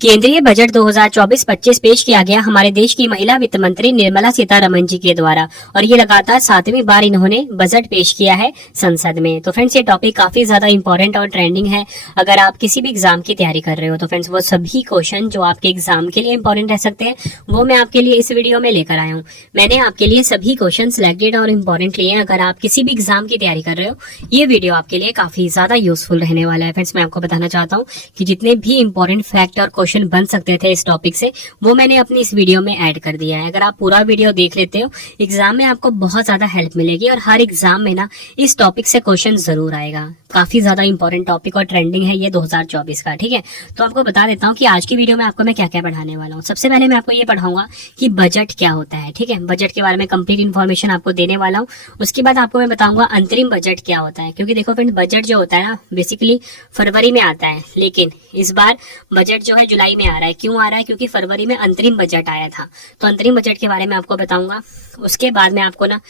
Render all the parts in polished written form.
केंद्रीय बजट 2024-25 पेश किया गया हमारे देश की महिला वित्त मंत्री निर्मला सीतारमण जी के द्वारा और ये लगातार 7वीं बार इन्होंने बजट पेश किया है संसद में। तो फ्रेंड्स ये टॉपिक काफी ज्यादा इंपॉर्टेंट और ट्रेंडिंग है। अगर आप किसी भी एग्जाम की तैयारी कर रहे हो तो फ्रेंड्स वो सभी क्वेश्चन जो आपके एग्जाम के लिए इंपॉर्टेंट रह सकते हैं वो मैं आपके लिए इस वीडियो में लेकर आया हूँ। मैंने आपके लिए सभी क्वेश्चन सिलेक्टेड और इम्पोर्टेंट लिए हैं। अगर आप किसी भी एग्जाम की तैयारी कर रहे हो ये वीडियो आपके लिए काफी ज्यादा यूजफुल रहने वाला है। फ्रेंड्स मैं आपको बताना चाहता हूँ कि जितने भी इंपॉर्टेंट फैक्ट और क्वेश्चन बन सकते थे इस टॉपिक से वो मैंने अपनी इस वीडियो में ऐड कर दिया है। अगर आप पूरा वीडियो देख लेते हो एग्जाम में आपको बहुत ज्यादा हेल्प मिलेगी और हर एग्जाम में ना इस टॉपिक से क्वेश्चन जरूर आएगा। काफी ज्यादा इंपॉर्टेंट टॉपिक और ट्रेंडिंग है ये 2024 का। ठीक है, तो आपको बता देता हूँ कि आज की वीडियो में आपको मैं क्या क्या पढ़ाने वाला हूँ। सबसे पहले मैं आपको ये पढ़ाऊंगा कि बजट क्या होता है। ठीक है, बजट के बारे में कंप्लीट इन्फॉर्मेशन आपको देने वाला हूँ। उसके बाद आपको मैं बताऊंगा अंतरिम बजट क्या होता है, क्योंकि देखो फ्रेंड बजट जो होता है ना बेसिकली फरवरी में आता है, लेकिन इस बार बजट जो है जुलाई में आ रहा है। क्यों आ रहा है? क्योंकि फरवरी में अंतरिम बजट आया था। तो अंतरिम बजट के बारे में आपको बताऊंगा। उसके बाद में आपको ना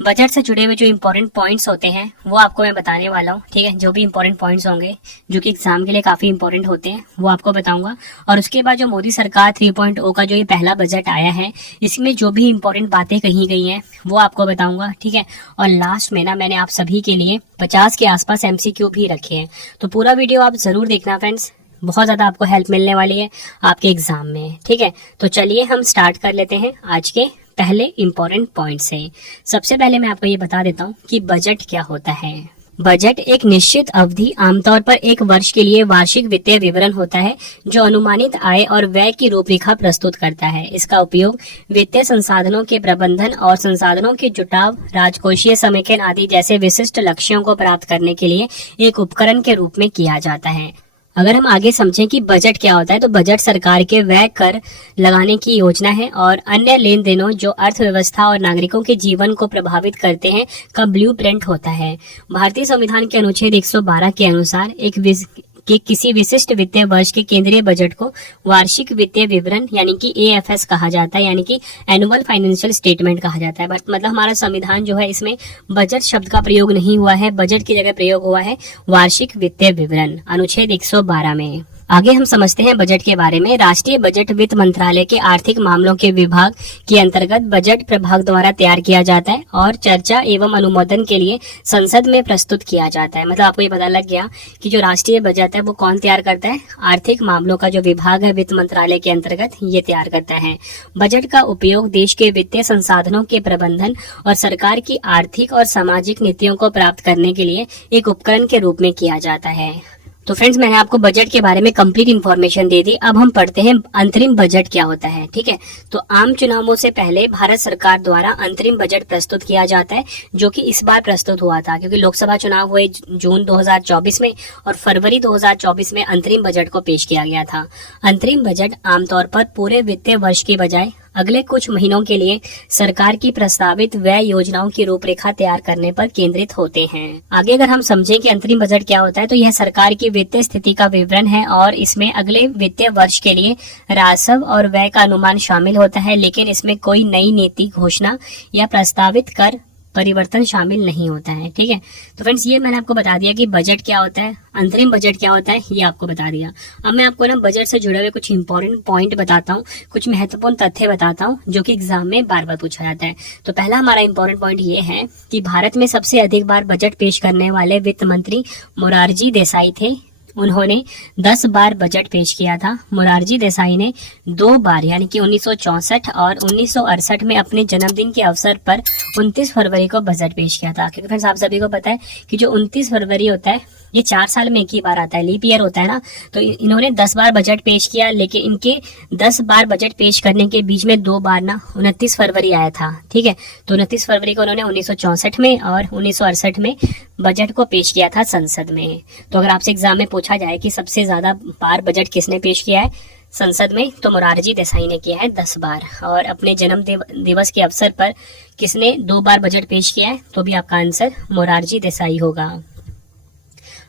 बजट से जुड़े हुए जो इंपॉर्टेंट पॉइंट्स होते हैं वो आपको मैं बताने वाला हूँ। ठीक है, जो भी इंपॉर्टेंट पॉइंट्स होंगे जो कि एग्जाम के लिए काफी इंपॉर्टेंट होते हैं वो आपको बताऊंगा। और उसके बाद जो मोदी सरकार 3.0 का जो ये पहला बजट आया है इसमें जो भी इंपॉर्टेंट बातें कही गई हैं वो आपको बताऊंगा। ठीक है, और लास्ट में ना मैंने आप सभी के लिए 50 के आसपास MCQ भी रखे हैं। तो पूरा वीडियो आप जरूर देखना फ्रेंड्स, बहुत ज्यादा आपको हेल्प मिलने वाली है आपके एग्जाम में। ठीक है, तो चलिए हम स्टार्ट कर लेते हैं आज के पहले इंपॉर्टेंट पॉइंट से। सबसे पहले मैं आपको ये बता देता हूँ कि बजट क्या होता है। बजट एक निश्चित अवधि आमतौर पर एक वर्ष के लिए वार्षिक वित्तीय विवरण होता है जो अनुमानित आय और व्यय की रूपरेखा प्रस्तुत करता है। इसका उपयोग वित्तीय संसाधनों के प्रबंधन और संसाधनों के जुटाव, राजकोषीय समेकन आदि जैसे विशिष्ट लक्ष्यों को प्राप्त करने के लिए एक उपकरण के रूप में किया जाता है। अगर हम आगे समझें कि बजट क्या होता है तो बजट सरकार के व्यय कर लगाने की योजना है और अन्य लेन देनों जो अर्थव्यवस्था और नागरिकों के जीवन को प्रभावित करते हैं का ब्लूप्रिंट होता है। भारतीय संविधान के अनुच्छेद 112 के अनुसार कि किसी विशिष्ट वित्तीय वर्ष के केंद्रीय बजट को वार्षिक वित्तीय विवरण यानी कि AFS कहा जाता है, यानी कि एनुअल फाइनेंशियल स्टेटमेंट कहा जाता है। मतलब हमारा संविधान जो है इसमें बजट शब्द का प्रयोग नहीं हुआ है, बजट की जगह प्रयोग हुआ है वार्षिक वित्तीय विवरण अनुच्छेद 112 में। आगे हम समझते हैं बजट के बारे में। राष्ट्रीय बजट वित्त मंत्रालय के आर्थिक मामलों के विभाग के अंतर्गत बजट प्रभाग द्वारा तैयार किया जाता है और चर्चा एवं अनुमोदन के लिए संसद में प्रस्तुत किया जाता है। मतलब आपको ये पता लग गया कि जो राष्ट्रीय बजट है वो कौन तैयार करता है? आर्थिक मामलों का जो विभाग है वित्त मंत्रालय के अंतर्गत ये तैयार करता है। बजट का उपयोग देश के वित्तीय संसाधनों के प्रबंधन और सरकार की आर्थिक और सामाजिक नीतियों को प्राप्त करने के लिए एक उपकरण के रूप में किया जाता है। तो फ्रेंड्स मैंने आपको बजट के बारे में कंप्लीट इन्फॉर्मेशन दे दी। अब हम पढ़ते हैं अंतरिम बजट क्या होता है। ठीक है, तो आम चुनावों से पहले भारत सरकार द्वारा अंतरिम बजट प्रस्तुत किया जाता है जो कि इस बार प्रस्तुत हुआ था, क्योंकि लोकसभा चुनाव हुए जून 2024 में और फरवरी 2024 में अंतरिम बजट को पेश किया गया था। अंतरिम बजट आमतौर पर पूरे वित्तीय वर्ष की बजाय अगले कुछ महीनों के लिए सरकार की प्रस्तावित व्यय योजनाओं की रूपरेखा तैयार करने पर केंद्रित होते हैं। आगे अगर हम समझें कि अंतरिम बजट क्या होता है तो यह सरकार की वित्तीय स्थिति का विवरण है और इसमें अगले वित्तीय वर्ष के लिए राजस्व और व्यय का अनुमान शामिल होता है, लेकिन इसमें कोई नई नीति घोषणा या प्रस्तावित कर परिवर्तन शामिल नहीं होता है। ठीक है, तो फ्रेंड्स ये मैंने आपको बता दिया कि बजट क्या होता है, अंतरिम बजट क्या होता है, ये आपको बता दिया। अब मैं आपको ना बजट से जुड़े हुए कुछ इंपॉर्टेंट पॉइंट बताता हूँ, कुछ महत्वपूर्ण तथ्य बताता हूँ जो कि एग्जाम में बार बार पूछा जाता है। तो पहला हमारा इंपॉर्टेंट पॉइंट ये है कि भारत में सबसे अधिक बार बजट पेश करने वाले वित्त मंत्री मोरारजी देसाई थे। उन्होंने 10 बार बजट पेश किया था। मोरारजी देसाई ने 2 बार यानी कि 1964 और 1968 में अपने जन्मदिन के अवसर पर 29 फरवरी को बजट पेश किया था। क्योंकि फ्रेंड्स आप सभी को पता है कि जो 29 फरवरी होता है ये 4 साल में एक ही बार आता है, लीप ईयर होता है ना। तो इन्होंने 10 बार बजट पेश किया, लेकिन इनके 10 बार बजट पेश करने के बीच में 2 बार ना 29 फरवरी आया था। ठीक है, तो 29 फरवरी को उन्होंने 1964 में और 1968 में बजट को पेश किया था संसद में। तो अगर आपसे एग्जाम में पूछा जाए कि सबसे ज्यादा बार बजट किसने पेश किया है संसद में, तो मोरारजी देसाई ने किया है 10 बार। और अपने जन्म दिवस के अवसर पर किसने 2 बार बजट पेश किया है, तो भी आपका आंसर मोरारजी देसाई होगा।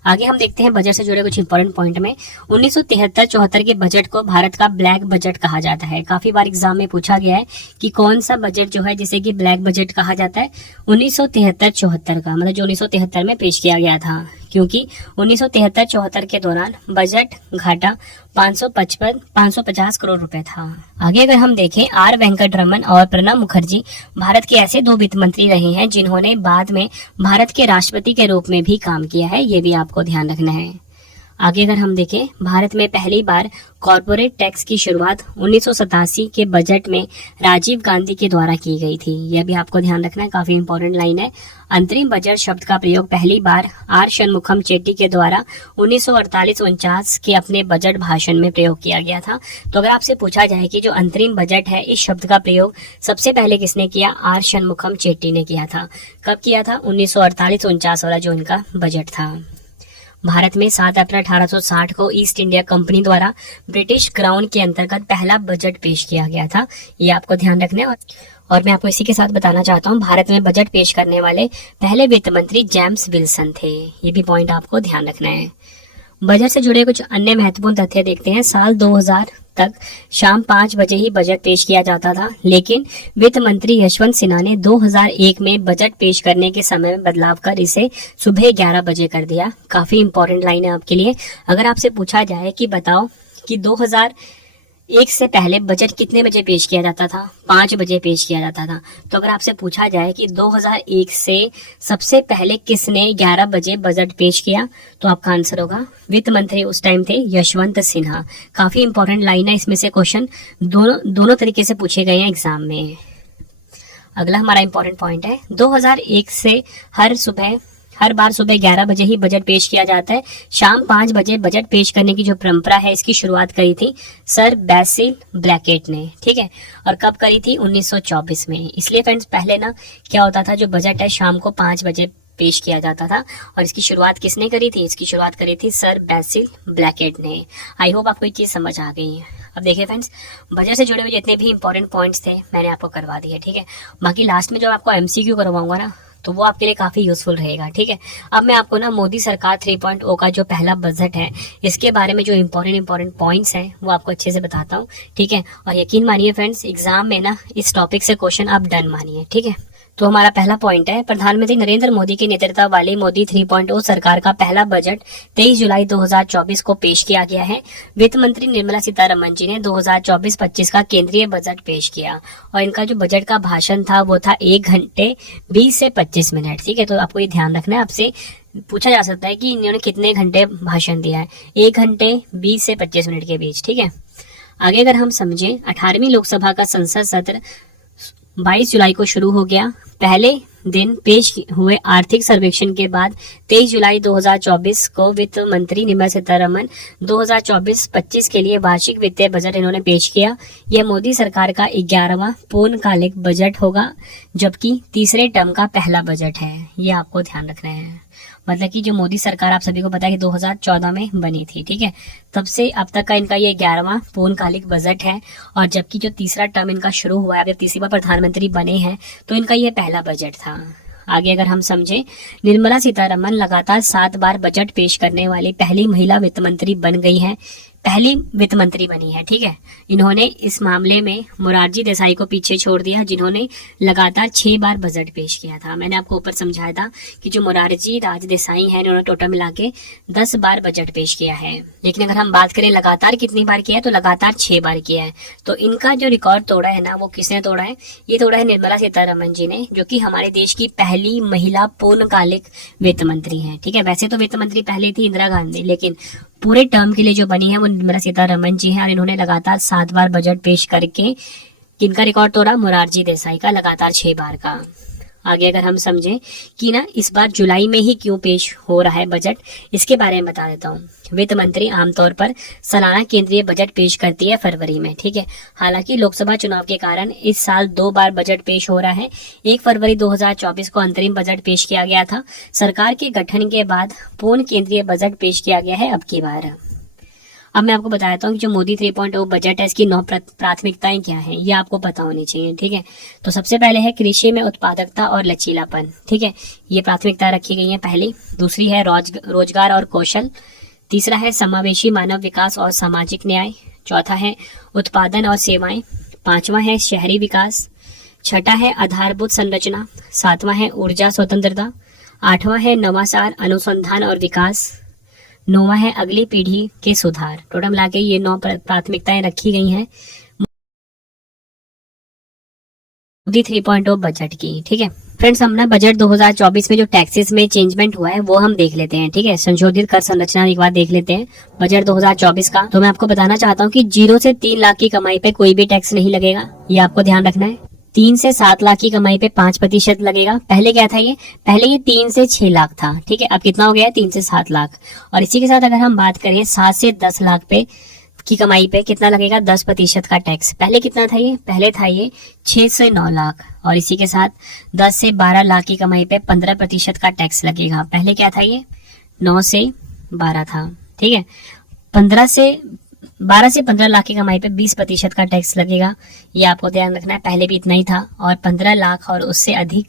आगे हम देखते हैं बजट से जुड़े कुछ इंपॉर्टेंट पॉइंट में। 1973-74 के बजट को भारत का ब्लैक बजट कहा जाता है। काफी बार एग्जाम में पूछा गया है कि कौन सा बजट जो है जिसे कि ब्लैक बजट कहा जाता है। 1973-74 का मतलब जो 1973 में पेश किया गया था, क्योंकि 1973-74 के दौरान बजट घाटा 550 करोड़ रुपए था। आगे अगर हम देखें, आर वेंकटरमन और प्रणब मुखर्जी भारत के ऐसे 2 वित्त मंत्री रहे हैं जिन्होंने बाद में भारत के राष्ट्रपति के रूप में भी काम किया है, ये भी आपको ध्यान रखना है। आगे अगर हम देखें, भारत में पहली बार कॉर्पोरेट टैक्स की शुरुआत 1987 के बजट में राजीव गांधी के द्वारा की गई थी, यह भी आपको ध्यान रखना है, काफी इंपॉर्टेंट लाइन है। अंतरिम बजट शब्द का प्रयोग पहली बार आर शनमुखम चेट्टी के द्वारा 1948-49 के अपने बजट भाषण में प्रयोग किया गया था। तो अगर आपसे पूछा जाए कि जो अंतरिम बजट है, इस शब्द का प्रयोग सबसे पहले किसने किया? आर शनमुखम चेट्टी ने किया था। कब किया था? 1948-49 वाला जो इनका बजट था। भारत में 7 अप्रैल 1860 को ईस्ट इंडिया कंपनी द्वारा ब्रिटिश क्राउन के अंतर्गत पहला बजट पेश किया गया था, ये आपको ध्यान रखना है। और मैं आपको इसी के साथ बताना चाहता हूँ, भारत में बजट पेश करने वाले पहले वित्त मंत्री जेम्स विल्सन थे, ये भी पॉइंट आपको ध्यान रखना है। बजट से जुड़े कुछ अन्य महत्वपूर्ण तथ्य देखते हैं। साल 2000 तक शाम 5 बजे ही बजट पेश किया जाता था, लेकिन वित्त मंत्री यशवंत सिन्हा ने 2001 में बजट पेश करने के समय में बदलाव कर इसे सुबह 11 बजे कर दिया। काफी इंपॉर्टेंट लाइन है आपके लिए। अगर आपसे पूछा जाए कि बताओ कि 2001 से पहले बजट कितने बजे पेश किया जाता था? 5 बजे पेश किया जाता था। तो अगर आपसे पूछा जाए कि 2001 से सबसे पहले किसने 11 बजे बजट पेश किया, तो आपका आंसर होगा वित्त मंत्री उस टाइम थे यशवंत सिन्हा। काफी इंपॉर्टेंट लाइन है, इसमें से क्वेश्चन दोनों तरीके से पूछे गए हैं एग्जाम में। अगला हमारा इंपॉर्टेंट पॉइंट है, 2001 से हर बार सुबह 11 बजे ही बजट पेश किया जाता है। शाम 5 बजे बजट पेश करने की जो परंपरा है, इसकी शुरुआत करी थी सर बैसिल ब्रैकेट ने, ठीक है। और कब करी थी? 1924 में। इसलिए फ्रेंड्स, पहले ना क्या होता था, जो बजट है शाम को 5 बजे पेश किया जाता था, और इसकी शुरुआत किसने करी थी? इसकी शुरुआत करी थी सर बैसिल ब्रैकेट ने। आई होप आपको ये चीज समझ आ गई है। अब देखिए फ्रेंड्स, बजट से जुड़े हुए जितने भी इंपॉर्टेंट पॉइंट्स थे मैंने आपको करवा दिए, ठीक है। बाकी लास्ट में जो आपको एमसीक्यू करवाऊंगा ना, तो वो आपके लिए काफी यूजफुल रहेगा, ठीक है। अब मैं आपको ना मोदी सरकार 3.0 का जो पहला बजट है, इसके बारे में जो इंपॉर्टेंट पॉइंट्स हैं वो आपको अच्छे से बताता हूँ, ठीक है। और यकीन मानिए फ्रेंड्स, एग्जाम में ना इस टॉपिक से क्वेश्चन आप डन मानिए, ठीक है। तो हमारा पहला पॉइंट है, प्रधानमंत्री नरेंद्र मोदी के नेतृत्व वाली मोदी 3.0 सरकार का पहला बजट 23 जुलाई 2024 को पेश किया गया है। वित्त मंत्री निर्मला सीतारमण जी ने 2024-25 का केंद्रीय बजट पेश किया, और इनका जो बजट का भाषण था वो था 1 घंटे 20 से 25 मिनट, ठीक है। तो आपको ये ध्यान रखना है, आपसे पूछा जा सकता है कि इन्होंने कितने घंटे भाषण दिया है, 1 घंटे 20 से 25 मिनट के बीच, ठीक है। आगे अगर हम समझे, 18वीं लोकसभा का संसद सत्र 22 जुलाई को शुरू हो गया। पहले दिन पेश हुए आर्थिक सर्वेक्षण के बाद 23 जुलाई 2024 को वित्त मंत्री निर्मला सीतारमण 2024-25 के लिए वार्षिक वित्तीय बजट इन्होंने पेश किया। यह मोदी सरकार का 11वां पूर्णकालिक बजट होगा, जबकि तीसरे टर्म का पहला बजट है, ये आपको ध्यान रखना है। मतलब कि जो मोदी सरकार आप सभी को पता है कि 2014 में बनी थी, ठीक है। तब से अब तक का इनका ये 11वां पूर्णकालिक बजट है, और जबकि जो तीसरा टर्म इनका शुरू हुआ है, अब जब तीसरी बार प्रधानमंत्री बने हैं, तो इनका ये पहला बजट था। आगे अगर हम समझे, निर्मला सीतारमण लगातार 7 बार बजट पेश करने वाली पहली महिला वित्त मंत्री बन गई है, पहली वित्त मंत्री बनी है, ठीक है। इन्होंने इस मामले में मोरारजी देसाई को पीछे छोड़ दिया, जिन्होंने लगातार 6 बार बजट पेश किया था। मैंने आपको ऊपर समझाया था कि जो मोरारजी राज देसाई है, इन्होंने टोटल मिला के 10 बार बजट पेश किया है। लेकिन अगर हम बात करें लगातार कितनी बार किया है, तो लगातार 6 बार किया है। तो इनका जो रिकॉर्ड तोड़ा है ना, वो किसने तोड़ा है? ये तोड़ा है निर्मला सीतारमण जी ने, जो कि हमारे देश की पहली महिला पूर्णकालिक वित्त मंत्री है, ठीक है। वैसे तो वित्त मंत्री पहले थी इंदिरा गांधी, लेकिन पूरे टर्म के लिए जो बनी है वो निर्मला सीतारमण जी हैं, और इन्होंने लगातार 7 बार बजट पेश करके किनका रिकॉर्ड तोड़ा? मोरारजी देसाई का, लगातार 6 बार का। आगे अगर हम समझें कि ना इस बार जुलाई में ही क्यों पेश हो रहा है बजट, इसके बारे में बता देता हूँ। वित्त मंत्री आमतौर पर सालाना केंद्रीय बजट पेश करती है फरवरी में, ठीक है। हालांकि लोकसभा चुनाव के कारण इस साल 2 बार बजट पेश हो रहा है। 1 फरवरी 2024 को अंतरिम बजट पेश किया गया था। सरकार के गठन के बाद पूर्ण केंद्रीय बजट पेश किया गया है अब की बार। अब मैं आपको बताता हूँ कि जो मोदी 3.0 बजट है, इसकी 9 प्राथमिकताएं क्या हैं, ये आपको पता होनी चाहिए, ठीक है। तो सबसे पहले है कृषि में उत्पादकता और लचीलापन, ठीक है। ये प्राथमिकता रखी गई है पहली। दूसरी है रोजगार और कौशल। तीसरा है समावेशी मानव विकास और सामाजिक न्याय। चौथा है उत्पादन और सेवाएं। 5वां है शहरी विकास। 6ठा है आधारभूत संरचना। 7वां है ऊर्जा स्वतंत्रता। 8वां है नवाचार, अनुसंधान और विकास। 9वां है अगली पीढ़ी के सुधार। टोटल मिला के ये 9 प्राथमिकताएं रखी गई हैं मोदी 3.0 बजट की। ठीक है फ्रेंड्स, हम ना बजट 2024 में जो टैक्सेस में चेंजमेंट हुआ है वो हम देख लेते हैं। ठीक है, संशोधित कर संरचना एक बार देख लेते हैं बजट 2024 का। तो मैं आपको बताना चाहता हूँ कि 0 से 3 लाख की कमाई पे कोई भी टैक्स नहीं लगेगा, ये आपको ध्यान रखना है। 3 से 7 लाख की कमाई पे 5% लगेगा। पहले क्या था ये? पहले ये 3 से 6 लाख था। ठीक है, अब कितना हो गया है? 3 से 7 लाख। और इसी के साथ अगर हम बात करें 7 से 10 लाख पे की कमाई पे कितना लगेगा? 10% का टैक्स। पहले कितना था ये? पहले था ये 6 से 9 लाख। और इसी के साथ 10 से 12 लाख की कमाई पे 15% का टैक्स लगेगा। पहले क्या था ये? 9 से 12 था। ठीक है, 12 से 15 लाख की कमाई पे 20% का टैक्स लगेगा, ये आपको ध्यान रखना है। पहले भी इतना ही था। और 15 लाख और उससे अधिक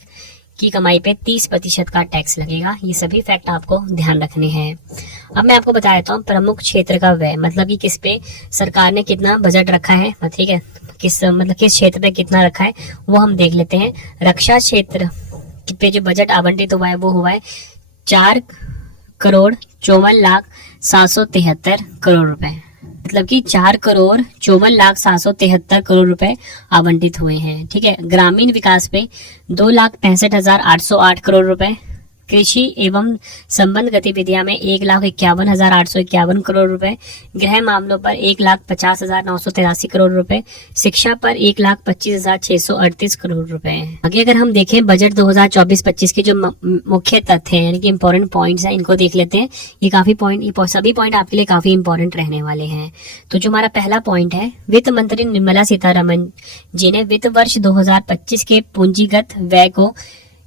की कमाई पे 30% का टैक्स लगेगा। ये सभी फैक्ट आपको ध्यान रखने हैं। अब मैं आपको बता देता हूँ प्रमुख क्षेत्र का व्यय, मतलब कि किस पे सरकार ने कितना बजट रखा है। ठीक है, किस क्षेत्र पे कितना रखा है वो हम देख लेते हैं। रक्षा क्षेत्र पे जो बजट आवंटित हुआ है वो हुआ है 4,54,773 करोड़ रुपए, मतलब कि 4,54,773 करोड़ रुपए आवंटित हुए हैं। ठीक है, ग्रामीण विकास पे 2,65,808 करोड़ रुपए, कृषि एवं संबंध गतिविधियां में 1,51,851 करोड़ रुपए, गृह मामलों पर 1,50,983 करोड़ रुपए, शिक्षा पर 1,25,638 करोड़ रुपए। आगे अगर हम देखें बजट 2024-25 के जो मुख्य तथ्य हैं यानी कि इंपॉर्टेंट पॉइंट्स हैं, इनको देख लेते हैं। ये सभी पॉइंट आपके लिए काफी इंपॉर्टेंट रहने वाले हैं। तो जो हमारा पहला पॉइंट है, वित्त मंत्री निर्मला सीतारमण जी ने वित्त वर्ष 2025 के पूंजीगत व्यय को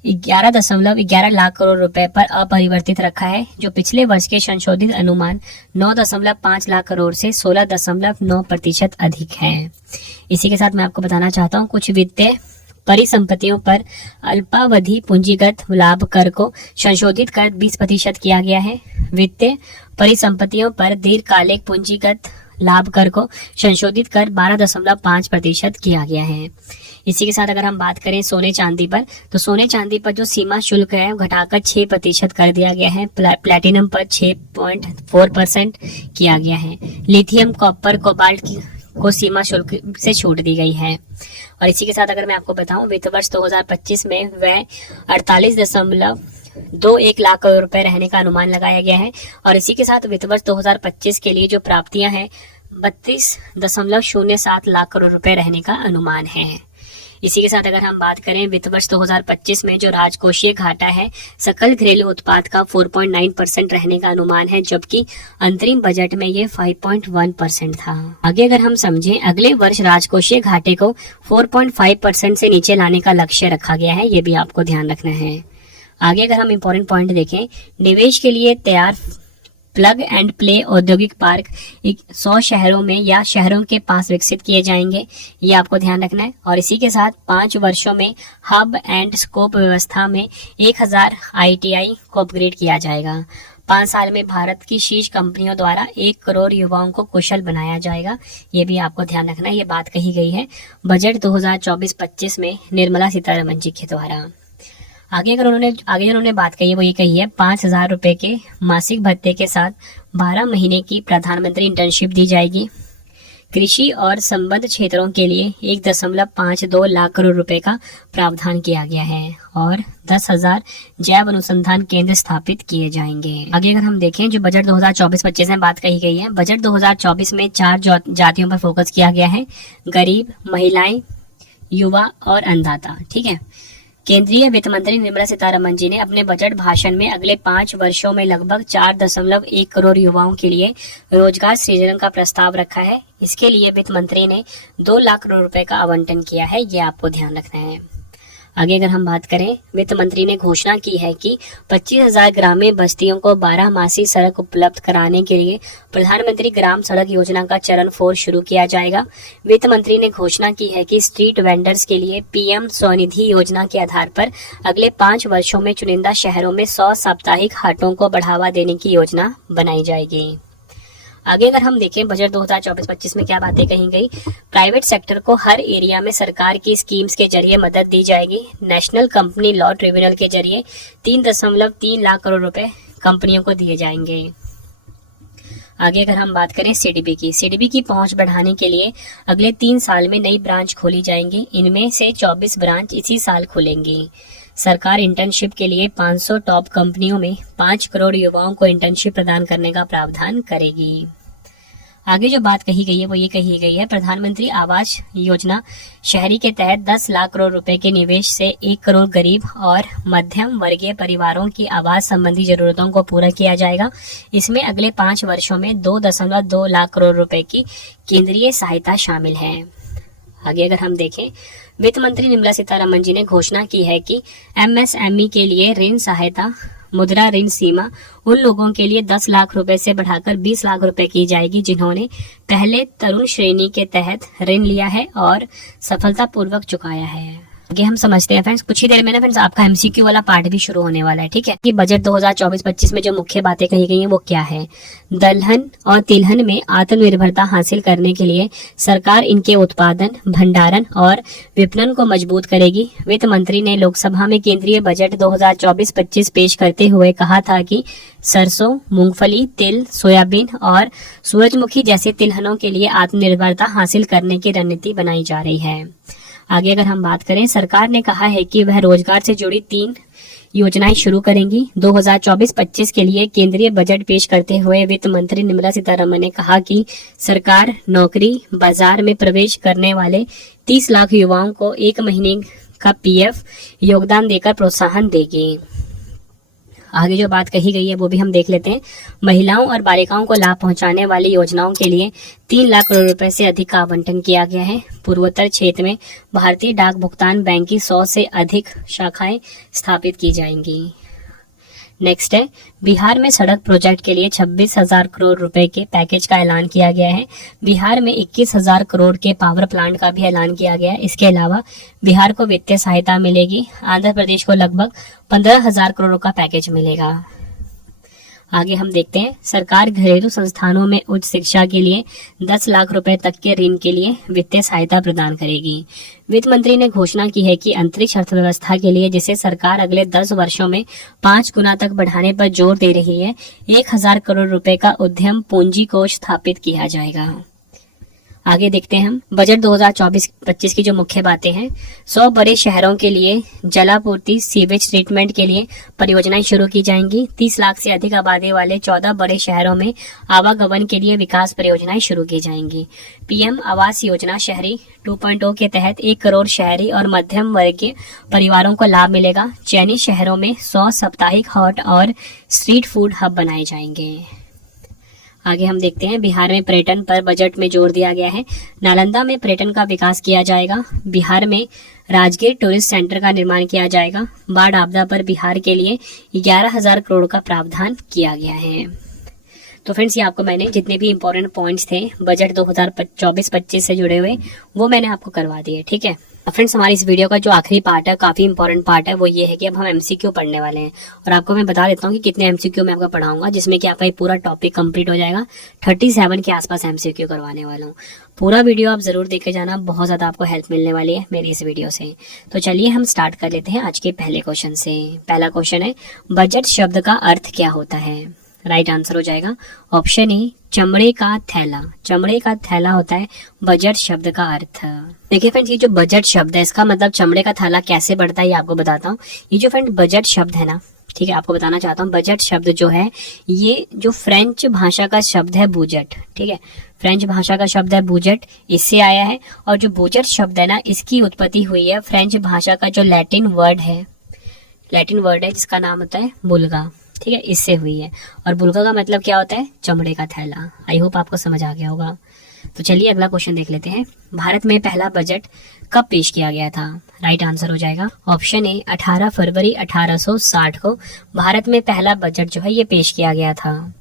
11.11 लाख करोड़ रुपए पर अपरिवर्तित रखा है, जो पिछले वर्ष के संशोधित अनुमान 9.5 लाख करोड़ से 16.9% अधिक है। इसी के साथ मैं आपको बताना चाहता हूँ कुछ वित्तीय परिसंपत्तियों पर अल्पावधि पूंजीगत लाभ कर को संशोधित कर 20% किया गया है। वित्तीय परिसंपत्तियों पर दीर्घकालिक पूंजीगत लाभ कर को संशोधित कर 12.5% किया गया है। इसी के साथ अगर हम बात करें सोने चांदी पर, तो सोने चांदी पर जो सीमा शुल्क है घटाकर 6% कर दिया गया है। प्लैटिनम पर 6.4% किया गया है। लिथियम, कॉपर, कोबाल्ट को सीमा शुल्क से छूट दी गई है। और इसी के साथ अगर मैं आपको बताऊं वित्त वर्ष 2025 में वह 48.21 लाख करोड़ रुपए रहने का अनुमान लगाया गया है। और इसी के साथ वित्त वर्ष 2025 के लिए जो प्राप्तियां हैं 32.07 लाख करोड़ रुपए रहने का अनुमान है। इसी के साथ अगर हम बात करें वित्त वर्ष 2025 में जो राजकोषीय घाटा है सकल घरेलू उत्पाद का 4.9% रहने का अनुमान है, जबकि अंतरिम बजट में ये 5.1% था। आगे अगर हम समझें अगले वर्ष राजकोषीय घाटे को 4.5% से नीचे लाने का लक्ष्य रखा गया है, ये भी आपको ध्यान रखना है। आगे अगर हम इम्पोर्टेंट पॉइंट देखें, निवेश के लिए तैयार प्लग एंड प्ले औद्योगिक पार्क 100 शहरों में या शहरों के पास विकसित किए जाएंगे, ये आपको ध्यान रखना है। और इसी के साथ 5 वर्षों में हब एंड स्कोप व्यवस्था में 1000 ITI को अपग्रेड किया जाएगा। 5 साल में भारत की शीर्ष कंपनियों द्वारा 1 करोड़ युवाओं को कुशल बनाया जाएगा, ये भी आपको ध्यान रखना है। ये बात कही गई है बजट 2024-25 में निर्मला सीतारमण जी के द्वारा। आगे उन्होंने बात कही है वो ये कही है 5,000 रुपए के मासिक भत्ते के साथ 12 महीने की प्रधानमंत्री इंटर्नशिप दी जाएगी। कृषि और संबद्ध क्षेत्रों के लिए 1.52 लाख करोड़ रुपए का प्रावधान किया गया है और 10,000 जैव अनुसंधान केंद्र स्थापित किए जाएंगे। आगे अगर हम देखें जो बजट 2024-25 में बात कही गई है, बजट 2024 में 4 जातियों पर फोकस किया गया है, गरीब, महिलाएं, युवा और अन्नदाता। ठीक है, केंद्रीय वित्त मंत्री निर्मला सीतारमण जी ने अपने बजट भाषण में अगले 5 वर्षों में लगभग 4.1 करोड़ युवाओं के लिए रोजगार सृजन का प्रस्ताव रखा है। इसके लिए वित्त मंत्री ने 2 लाख करोड़ रुपए का आवंटन किया है, ये आपको ध्यान रखना है। आगे अगर हम बात करें, वित्त मंत्री ने घोषणा की है कि 25,000 ग्रामीण बस्तियों को 12 मासी सड़क उपलब्ध कराने के लिए प्रधानमंत्री ग्राम सड़क योजना का चरण 4 शुरू किया जाएगा। वित्त मंत्री ने घोषणा की है कि स्ट्रीट वेंडर्स के लिए PM स्वनिधि योजना के आधार पर अगले 5 वर्षों में चुनिंदा शहरों में 100 साप्ताहिक हाटों को बढ़ावा देने की योजना बनाई जाएगी। आगे अगर हम देखें बजट 2024-25 में क्या बातें कही गई, प्राइवेट सेक्टर को हर एरिया में सरकार की स्कीम्स के जरिए मदद दी जाएगी। नेशनल कंपनी लॉ ट्रिब्यूनल के जरिए 3.3 लाख करोड़ रुपए कंपनियों को दिए जाएंगे। आगे अगर हम बात करें सीडीबी की पहुंच बढ़ाने के लिए अगले 3 साल में नई ब्रांच खोली जाएंगी। इनमें से 24 ब्रांच इसी साल खुलेंगी। सरकार इंटर्नशिप के लिए 500 टॉप कंपनियों में 5 करोड़ युवाओं को इंटर्नशिप प्रदान करने का प्रावधान करेगी। आगे जो बात कही गई है वो ये कही गई है, प्रधानमंत्री आवास योजना शहरी के तहत 10 लाख करोड़ रुपए के निवेश से 1 करोड़ गरीब और मध्यम वर्गीय परिवारों की आवास संबंधी जरूरतों को पूरा किया जाएगा। इसमें अगले 5 वर्षों में 2.2 लाख करोड़ रुपए की केंद्रीय सहायता शामिल है। आगे अगर हम देखें, वित्त मंत्री निर्मला सीतारमण जी ने घोषणा की है कि एमएसएमई के लिए ऋण सहायता मुद्रा ऋण सीमा उन लोगों के लिए 10 लाख रुपए से बढ़ाकर 20 लाख रुपए की जाएगी जिन्होंने पहले तरुण श्रेणी के तहत ऋण लिया है और सफलतापूर्वक चुकाया है। आगे हम समझते हैं फ्रेंड्स, कुछ ही देर में ना फ्रेंड्स आपका एमसीक्यू वाला पार्ट भी शुरू होने वाला है। ठीक है कि बजट 2024-25 में जो मुख्य बातें कही गई हैं वो क्या है। दलहन और तिलहन में आत्मनिर्भरता हासिल करने के लिए सरकार इनके उत्पादन, भंडारण और विपणन को मजबूत करेगी। वित्त मंत्री ने लोकसभा में केंद्रीय बजट 2024-25 पेश करते हुए कहा था कि सरसों, मूंगफली, तिल, सोयाबीन और सूरजमुखी जैसे तिलहनों के लिए आत्मनिर्भरता हासिल करने की रणनीति बनाई जा रही है। आगे अगर हम बात करें, सरकार ने कहा है कि वह रोजगार से जुड़ी 3 योजनाएं शुरू करेंगी। 2024-25 के लिए केंद्रीय बजट पेश करते हुए वित्त मंत्री निर्मला सीतारमण ने कहा कि सरकार नौकरी बाजार में प्रवेश करने वाले 30 लाख युवाओं को 1 महीने का पीएफ योगदान देकर प्रोत्साहन देगी। आगे जो बात कही गई है वो भी हम देख लेते हैं। महिलाओं और बालिकाओं को लाभ पहुंचाने वाली योजनाओं के लिए 3 लाख करोड़ रुपए से अधिक का आवंटन किया गया है। पूर्वोत्तर क्षेत्र में भारतीय डाक भुगतान बैंक की 100 से अधिक शाखाएं स्थापित की जाएंगी। नेक्स्ट है, बिहार में सड़क प्रोजेक्ट के लिए 26,000 करोड़ रुपए के पैकेज का ऐलान किया गया है। बिहार में 21,000 करोड़ के पावर प्लांट का भी ऐलान किया गया है। इसके अलावा बिहार को वित्तीय सहायता मिलेगी। आंध्र प्रदेश को लगभग 15,000 करोड़ का पैकेज मिलेगा। आगे हम देखते हैं, सरकार घरेलू संस्थानों में उच्च शिक्षा के लिए 10 लाख रुपए तक के ऋण के लिए वित्तीय सहायता प्रदान करेगी। वित्त मंत्री ने घोषणा की है कि अंतरिक्ष अर्थव्यवस्था के लिए, जिसे सरकार अगले 10 वर्षों में 5 गुना तक बढ़ाने पर जोर दे रही है, 1,000 करोड़ रुपए का उद्यम पूंजी कोष स्थापित किया जाएगा। आगे देखते हैं हम बजट 2024-25 की जो मुख्य बातें हैं। 100 बड़े शहरों के लिए जलापूर्ति सीवेज ट्रीटमेंट के लिए परियोजनाएं शुरू की जाएंगी। 30 लाख से अधिक आबादी वाले 14 बड़े शहरों में आवागमन के लिए विकास परियोजनाएं शुरू की जाएंगी। पीएम आवास योजना शहरी 2.0 के तहत 1 करोड़ शहरी और मध्यम वर्ग के परिवारों को लाभ मिलेगा। चयनित शहरों में 100 साप्ताहिक हॉट और स्ट्रीट फूड हब बनाए जाएंगे। आगे हम देखते हैं, बिहार में पर्यटन पर बजट में जोर दिया गया है। नालंदा में पर्यटन का विकास किया जाएगा। बिहार में राजगीर टूरिस्ट सेंटर का निर्माण किया जाएगा। बाढ़ आपदा पर बिहार के लिए 11,000 करोड़ का प्रावधान किया गया है। तो फ्रेंड्स, ये आपको मैंने जितने भी इंपॉर्टेंट पॉइंट्स थे बजट 2024-25 से जुड़े हुए वो मैंने आपको करवा दिए। ठीक है फ्रेंड्स, हमारी इस वीडियो का जो आखिरी पार्ट है, काफी इंपॉर्टेंट पार्ट है, वो ये है कि अब हम एमसीक्यू पढ़ने वाले हैं। और आपको मैं बता देता हूँ कि कितने एमसीक्यू मैं आपको पढ़ाऊंगा, जिसमें कि आपका ये पूरा टॉपिक कंप्लीट हो जाएगा। 37 के आसपास एमसीक्यू करवाने वाला हूँ। पूरा वीडियो आप जरूर देखे जाना, बहुत ज्यादा आपको हेल्प मिलने वाली है मेरी इस वीडियो से। तो चलिए हम स्टार्ट कर लेते हैं आज के पहले क्वेश्चन से। पहला क्वेश्चन है, बजट शब्द का अर्थ क्या होता है? राइट आंसर हो जाएगा ऑप्शन ए, चमड़े का थैला। चमड़े का थैला होता है बजट शब्द का अर्थ। देखिए फ्रेंड्स, ये जो बजट शब्द है इसका मतलब चमड़े का थैला कैसे बढ़ता है ये आपको बताता हूँ। ये जो फ्रेंड बजट शब्द है ना, ठीक है, आपको बताना चाहता हूँ, बजट शब्द जो है ये जो फ्रेंच भाषा का शब्द है बूजेट, ठीक है, फ्रेंच भाषा का शब्द है बूजेट, इससे आया है। और जो बूजेट शब्द है ना, इसकी उत्पत्ति हुई है फ्रेंच भाषा का जो लैटिन वर्ड है जिसका नाम होता है बुल्गा, ठीक है, इससे हुई है। और बुल्गा का मतलब क्या होता है? चमड़े का थैला। आई होप आपको समझ आ गया होगा। तो चलिए अगला क्वेश्चन देख लेते हैं। भारत में पहला बजट कब पेश किया गया था? राइट आंसर हो जाएगा ऑप्शन ए, 18 फरवरी 1860 को भारत में पहला बजट जो है ये पेश किया गया था।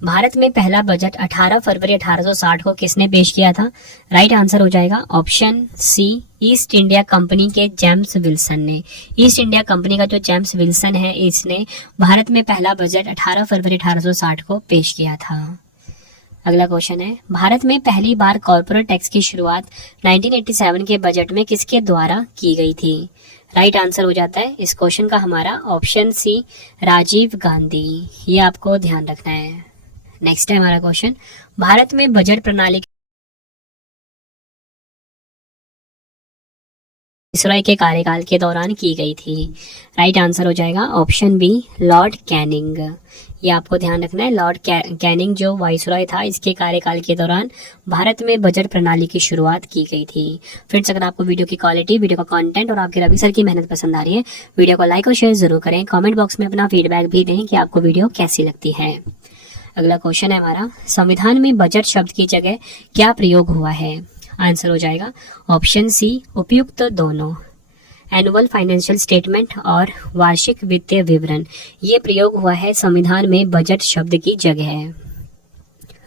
भारत में पहला बजट 18 फरवरी 1860 को किसने पेश किया था? राइट आंसर हो जाएगा option C, East India Company के जेम्स विल्सन ने। ईस्ट इंडिया कंपनी का जो जेम्स विल्सन है, इसने भारत में पहला बजट 18 फरवरी 1860 को पेश किया था। अगला क्वेश्चन है, भारत में पहली बार कॉर्पोरेट टैक्स की शुरुआत 1987 के बजट में किसके द्वारा की गई थी? राइट आंसर हो जाता है इस क्वेश्चन का हमारा ऑप्शन सी, राजीव गांधी। ये आपको ध्यान रखना है। नेक्स्ट है हमारा क्वेश्चन, भारत में बजट प्रणाली वायसरॉय के कार्यकाल के दौरान की गई थी? राइट आंसर हो जाएगा ऑप्शन बी, लॉर्ड कैनिंग। ये आपको ध्यान रखना है, लॉर्ड कैनिंग जो वायसरॉय था, इसके कार्यकाल के दौरान भारत में बजट प्रणाली की शुरुआत की गई थी। फ्रेंड्स, अगर आपको वीडियो की क्वालिटी, वीडियो का कंटेंट और आपके रवि सर की मेहनत पसंद आ रही है, वीडियो को लाइक और शेयर जरूर करें। कमेंट बॉक्स में अपना फीडबैक भी दें कि आपको वीडियो कैसी लगती है। अगला क्वेश्चन है हमारा, संविधान में बजट शब्द की जगह क्या प्रयोग हुआ है? आंसर हो जाएगा ऑप्शन सी, उपयुक्त दोनों। एनुअल फाइनेंशियल स्टेटमेंट और वार्षिक वित्तीय विवरण, ये प्रयोग हुआ है संविधान में बजट शब्द की जगह।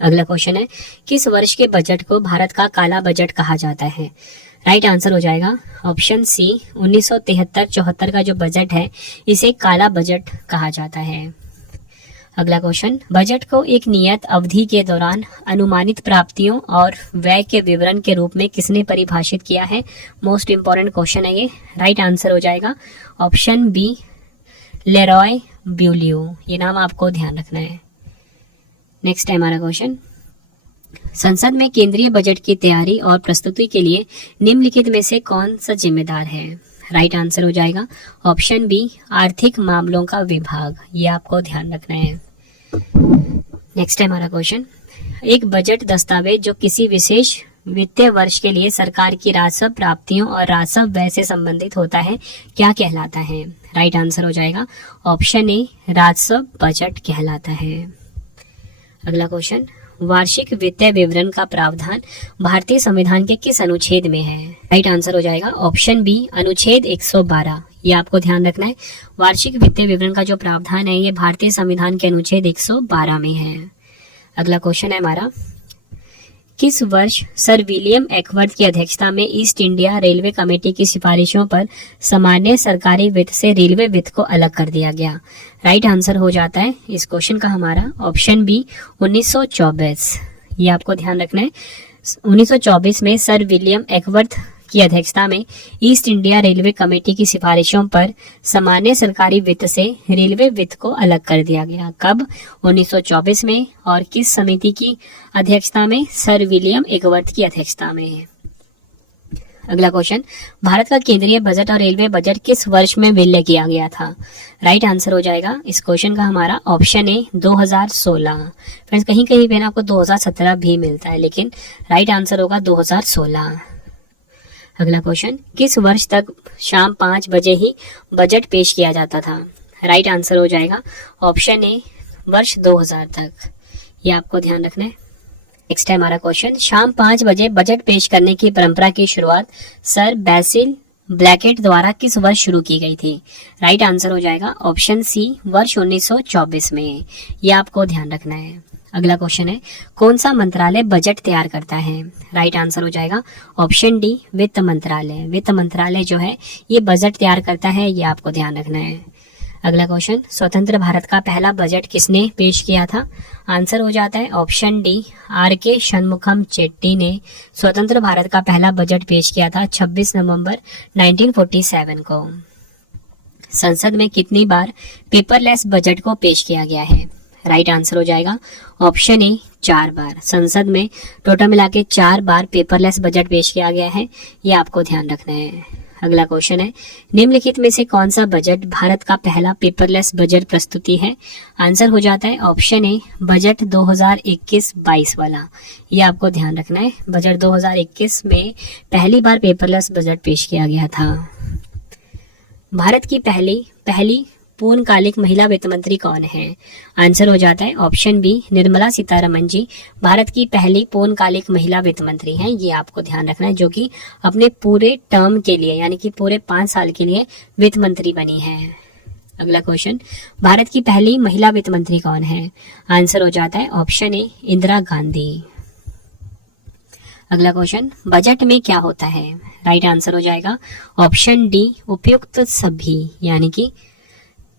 अगला क्वेश्चन है, किस वर्ष के बजट को भारत का काला बजट कहा जाता है? राइट आंसर हो जाएगा ऑप्शन सी, 1973-74 का जो बजट है, इसे काला बजट कहा जाता है। अगला क्वेश्चन, बजट को एक नियत अवधि के दौरान अनुमानित प्राप्तियों और व्यय के विवरण के रूप में किसने परिभाषित किया है? मोस्ट इंपॉर्टेंट क्वेश्चन है ये। राइट आंसर हो जाएगा ऑप्शन बी, लेरॉय ब्यूलियो। ये नाम आपको ध्यान रखना है। नेक्स्ट है हमारा क्वेश्चन, संसद में केंद्रीय बजट की तैयारी और प्रस्तुति के लिए निम्नलिखित में से कौन सा जिम्मेदार है? राइट आंसर हो जाएगा ऑप्शन बी, आर्थिक मामलों का विभाग। ये आपको ध्यान रखना है। नेक्स्ट है हमारा क्वेश्चन, एक बजट दस्तावेज जो किसी विशेष वित्तीय वर्ष के लिए सरकार की राजस्व प्राप्तियों और राजस्व व्यय से संबंधित होता है, क्या कहलाता है? राइट आंसर हो जाएगा ऑप्शन ए, राजस्व बजट कहलाता है। अगला क्वेश्चन, वार्षिक वित्तीय विवरण का प्रावधान भारतीय संविधान के किस अनुच्छेद में है? राइट आंसर हो जाएगा ऑप्शन बी, अनुच्छेद 112। ये आपको ध्यान रखना है। वार्षिक वित्तीय विवरण का जो प्रावधान है, ये भारतीय संविधान के अनुच्छेद 112 में है। अगला क्वेश्चन है हमारा, किस वर्ष सर विलियम एकवर्थ की अध्यक्षता में ईस्ट इंडिया रेलवे कमेटी की सिफारिशों पर सामान्य सरकारी वित्त से रेलवे वित्त को अलग कर दिया गया? राइट आंसर हो जाता है इस क्वेश्चन का हमारा ऑप्शन बी, 1924। ये आपको ध्यान रखना है। 1924 में सर विलियम एकवर्थ की अध्यक्षता में ईस्ट इंडिया रेलवे कमेटी की सिफारिशों पर सामान्य सरकारी वित्त से रेलवे वित्त को अलग कर दिया गया। कब? 1924 में। और किस समिति की अध्यक्षता में? सर विलियम एकवर्थ की अध्यक्षता में। अगला क्वेश्चन, भारत का केंद्रीय बजट और रेलवे बजट किस वर्ष में विलय किया गया था? राइट आंसर हो जाएगा इस क्वेश्चन का हमारा ऑप्शन ए, 2016। फ्रेंड्स, कहीं कहीं पे आपको 2017 भी मिलता है, लेकिन राइट आंसर होगा 2016। अगला क्वेश्चन, किस वर्ष तक शाम 5 बजे ही बजट पेश किया जाता था? राइट आंसर हो जाएगा ऑप्शन ए, वर्ष 2000 तक। ये आपको ध्यान रखना है। नेक्स्ट है हमारा क्वेश्चन, शाम 5 बजे बजट पेश करने की परंपरा की शुरुआत सर बैसिल ब्लैकेट द्वारा किस वर्ष शुरू की गई थी? राइट आंसर हो जाएगा ऑप्शन सी, वर्ष 1924 में। ये आपको ध्यान रखना है। अगला क्वेश्चन है, कौन सा मंत्रालय बजट तैयार करता है? राइट आंसर हो जाएगा ऑप्शन डी, वित्त मंत्रालय। वित्त मंत्रालय जो है ये बजट तैयार करता है, ये आपको ध्यान रखना है। अगला क्वेश्चन, स्वतंत्र भारत का पहला बजट किसने पेश किया था? आंसर हो जाता है ऑप्शन डी, आर.के. शनमुखम चेट्टी ने स्वतंत्र भारत का पहला बजट पेश किया था 26 नवंबर 1947 को। संसद में कितनी बार पेपरलेस बजट को पेश किया गया है? राइट आंसर हो जाएगा ऑप्शन ए, 4 बार। संसद में टोटल मिला के 4 बार पेपरलेस बजट पेश किया गया है, ये आपको ध्यान रखना है। अगला क्वेश्चन है, निम्नलिखित में से कौन सा बजट भारत का पहला पेपरलेस बजट प्रस्तुति है? आंसर हो जाता है ऑप्शन ए, बजट 2021-22 वाला। ये आपको ध्यान रखना है। बजट 2021 में पहली बार पेपरलेस बजट पेश किया गया था। भारत की पहली पूर्णकालिक महिला वित्त मंत्री कौन है? आंसर हो जाता है ऑप्शन बी, निर्मला सीतारमण जी भारत की पहली पूर्णकालिक महिला वित्त मंत्री हैं। ये आपको ध्यान रखना है, जो कि अपने पूरे टर्म के लिए यानी कि पूरे 5 साल के लिए वित्त मंत्री बनी है। अगला क्वेश्चन, भारत की पहली महिला वित्त मंत्री कौन है? आंसर हो जाता है ऑप्शन ए, इंदिरा गांधी। अगला क्वेश्चन, बजट में क्या होता है? राइट आंसर हो जाएगा ऑप्शन डी, उपयुक्त सभी, यानी कि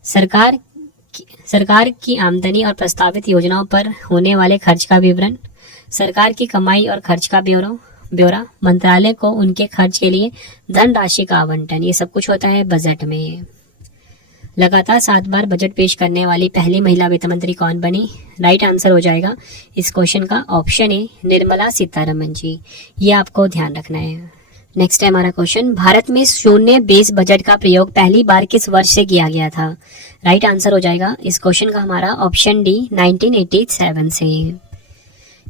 सरकार की आमदनी और प्रस्तावित योजनाओं पर होने वाले खर्च का विवरण, सरकार की कमाई और खर्च का ब्यौरा, मंत्रालय को उनके खर्च के लिए धनराशि का आवंटन, ये सब कुछ होता है बजट में। लगातार 7 बार बजट पेश करने वाली पहली महिला वित्त मंत्री कौन बनी? राइट आंसर हो जाएगा इस क्वेश्चन का ऑप्शन ए, निर्मला सीतारमण जी। ये आपको ध्यान रखना है। नेक्स्ट है हमारा क्वेश्चन, भारत में शून्य बेस बजट का प्रयोग पहली बार किस वर्ष से किया गया था? राइट आंसर हो जाएगा इस क्वेश्चन का हमारा ऑप्शन डी, 1987 से।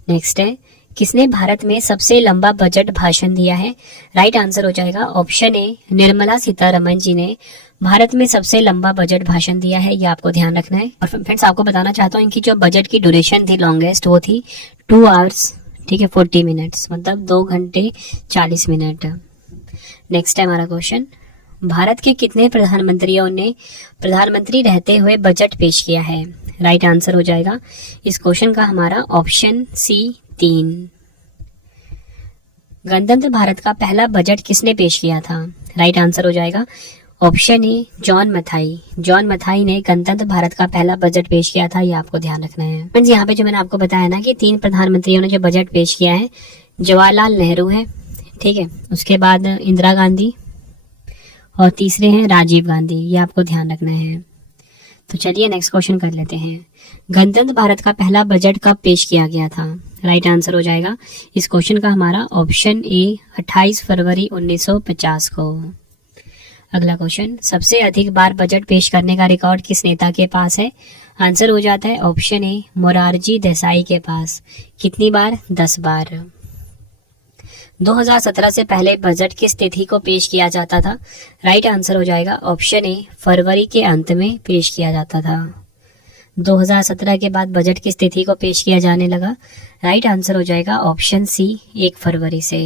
नेक्स्ट है, किसने भारत में सबसे लंबा बजट भाषण दिया है? राइट आंसर हो जाएगा ऑप्शन ए, निर्मला सीतारमण जी ने भारत में सबसे लंबा बजट भाषण दिया है। ये आपको ध्यान रखना है। और फ्रेंड्स आपको बताना चाहता हूँ इनकी जो बजट की ड्यूरेशन थी लॉन्गेस्ट, वो थी 2 आवर्स, ठीक है, 40 मिनट्स, मतलब 2 घंटे 40 मिनट। नेक्स्ट है हमारा क्वेश्चन, भारत के कितने प्रधानमंत्रियों ने प्रधानमंत्री रहते हुए बजट पेश किया है? राइट आंसर हो जाएगा इस क्वेश्चन का हमारा ऑप्शन सी, 3। गणतंत्र भारत का पहला बजट किसने पेश किया था? राइट आंसर हो जाएगा option A, John Mathai. John Mathai ने गणतंत्र भारत का पहला बजट पेश किया था। ये आपको ध्यान रखना है। फ्रेंड्स यहाँ पे जो मैंने आपको बताया ना कि 3 प्रधानमंत्रियों ने जो बजट पेश किया है, जवाहरलाल नेहरू है, ठीक है, उसके बाद इंदिरा गांधी और तीसरे हैं राजीव गांधी। ये आपको ध्यान रखना है। तो चलिए नेक्स्ट क्वेश्चन कर लेते हैं। गणतंत्र भारत का पहला बजट कब पेश किया गया था? राइट आंसर हो जाएगा इस क्वेश्चन का हमारा ऑप्शन ए, 28 फरवरी 1950 को। अगला क्वेश्चन, सबसे अधिक बार बजट पेश करने का रिकॉर्ड किस नेता के पास है? आंसर हो जाता है ऑप्शन ए, मोरारजी देसाई के पास। कितनी बार? 10 बार। 2017 से पहले बजट किस तिथि को पेश किया जाता था? राइट आंसर हो जाएगा ऑप्शन ए, फरवरी के अंत में पेश किया जाता था। 2017 के बाद बजट किस तिथि को पेश किया जाने लगा? राइट आंसर हो जाएगा ऑप्शन सी, 1 फरवरी से।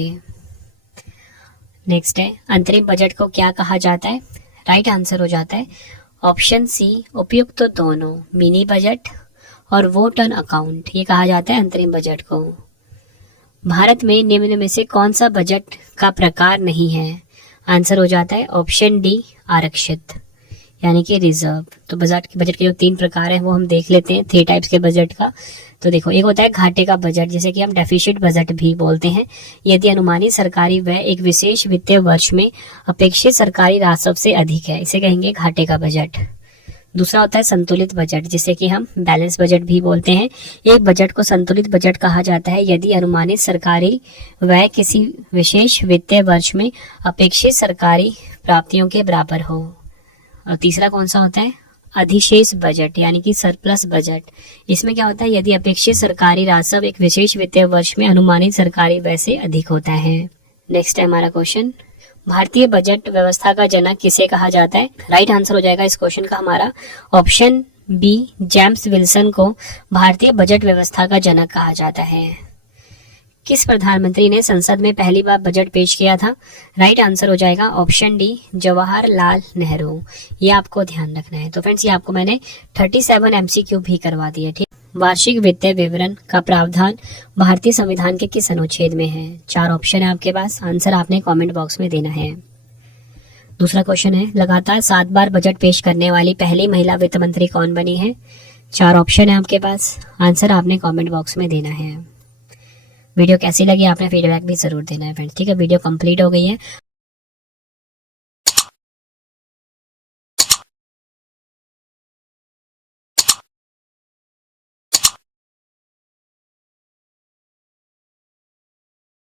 नेक्स्ट है, अंतरिम बजट को क्या कहा जाता है? राइट आंसर हो जाता है ऑप्शन सी, उपयुक्त तो दोनों, मिनी बजट और वोट ऑन अकाउंट, ये कहा जाता है अंतरिम बजट को। भारत में निम्न में से कौन सा बजट का प्रकार नहीं है? आंसर हो जाता है ऑप्शन डी, आरक्षित, यानी कि रिजर्व। तो बजट के जो 3 प्रकार हैं वो हम देख लेते हैं, 3 टाइप्स के बजट का। तो देखो, एक होता है घाटे का बजट, जिसे कि हम डेफिसिट बजट भी बोलते हैं, यदि अनुमानित सरकारी व्यय एक विशेष वित्तीय वर्ष में अपेक्षित सरकारी राजस्व से अधिक है, इसे कहेंगे घाटे का बजट। दूसरा होता है संतुलित बजट, जिसे कि हम बैलेंस बजट भी बोलते हैं। एक बजट को संतुलित बजट कहा जाता है यदि अनुमानित सरकारी व्यय किसी विशेष वित्तीय वर्ष में अपेक्षित सरकारी प्राप्तियों के बराबर हो। और तीसरा कौन सा होता है? अधिशेष बजट, यानी कि सरप्लस बजट। इसमें क्या होता है? यदि अपेक्षित सरकारी राजस्व एक विशेष वित्तीय वर्ष में अनुमानित सरकारी व्यय से अधिक होता है। नेक्स्ट है हमारा क्वेश्चन, भारतीय बजट व्यवस्था का जनक किसे कहा जाता है? राइट आंसर हो जाएगा इस क्वेश्चन का हमारा ऑप्शन बी, जेम्स विल्सन को भारतीय बजट व्यवस्था का जनक कहा जाता है। किस प्रधानमंत्री ने संसद में पहली बार बजट पेश किया था? राइट आंसर हो जाएगा ऑप्शन डी, जवाहरलाल नेहरू। ये आपको ध्यान रखना है। तो फ्रेंड्स, ये आपको मैंने 37 MCQ भी करवा दिए, ठीक। वार्षिक वित्तीय विवरण का प्रावधान भारतीय संविधान के किस अनुच्छेद में है? 4 ऑप्शन है आपके पास, आंसर आपने कमेंट बॉक्स में देना है। दूसरा क्वेश्चन है, लगातार 7 बार बजट पेश करने वाली पहली महिला वित्त मंत्री कौन बनी है? 4 ऑप्शन है आपके पास, आंसर आपने कमेंट बॉक्स में देना है। वीडियो कैसी लगी आपने फीडबैक भी जरूर देना है फ्रेंड्स, ठीक है। वीडियो कंप्लीट हो गई है।